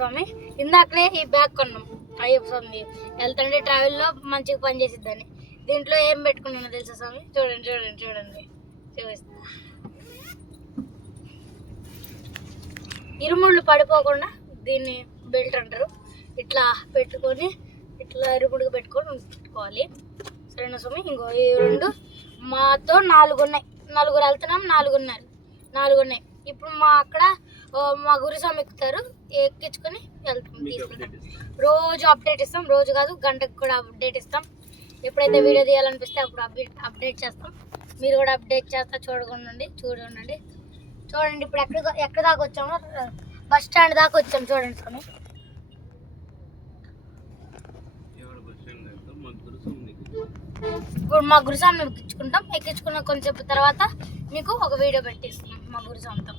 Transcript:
స్వామి ఇందాకనే ఈ బ్యాగ్ కొన్నాం అయ్యప్ప స్వామి వెళ్తుంటే ట్రావెల్లో మంచిగా పనిచేసిద్దని. దీంట్లో ఏం పెట్టుకున్నానో తెలుసా స్వామి? చూడండి చూడండి చూడండి చూపిస్తా. ఇరుముళ్ళు పడిపోకుండా దీన్ని బెల్ట్ అంటారు, ఇట్లా పెట్టుకొని ఇట్లా ఇరుముడుగా పెట్టుకోవాలి. సరేనా స్వామి? ఇంకో ఈ రెండు మాతో 4 ఉన్నాయి. 4 వెళ్తున్నాం, 4 ఉన్నాయి. ఇప్పుడు మా గురుస్వామి ఎక్కుతారు, ఎక్కించుకొని వెళ్తాం, తీసుకుంటాం. రోజు అప్డేట్ ఇస్తాం, రోజు కాదు గంటకు కూడా అప్డేట్ ఇస్తాం. ఎప్పుడైతే వీడియో తీయాలనిపిస్తే అప్పుడు అప్డేట్ చేస్తాం. మీరు కూడా అప్డేట్ చేస్తా చూడండి. ఇప్పుడు ఎక్కడ దాకా వచ్చామో, బస్ స్టాండ్ దాకా వచ్చాం. చూడండి స్వామి. ఇప్పుడు మా గురుస్వామిని ఎక్కించుకున్న కొంచెం తర్వాత మీకు ఒక వీడియో పెట్టిస్తాం మా గురుస్వామితో.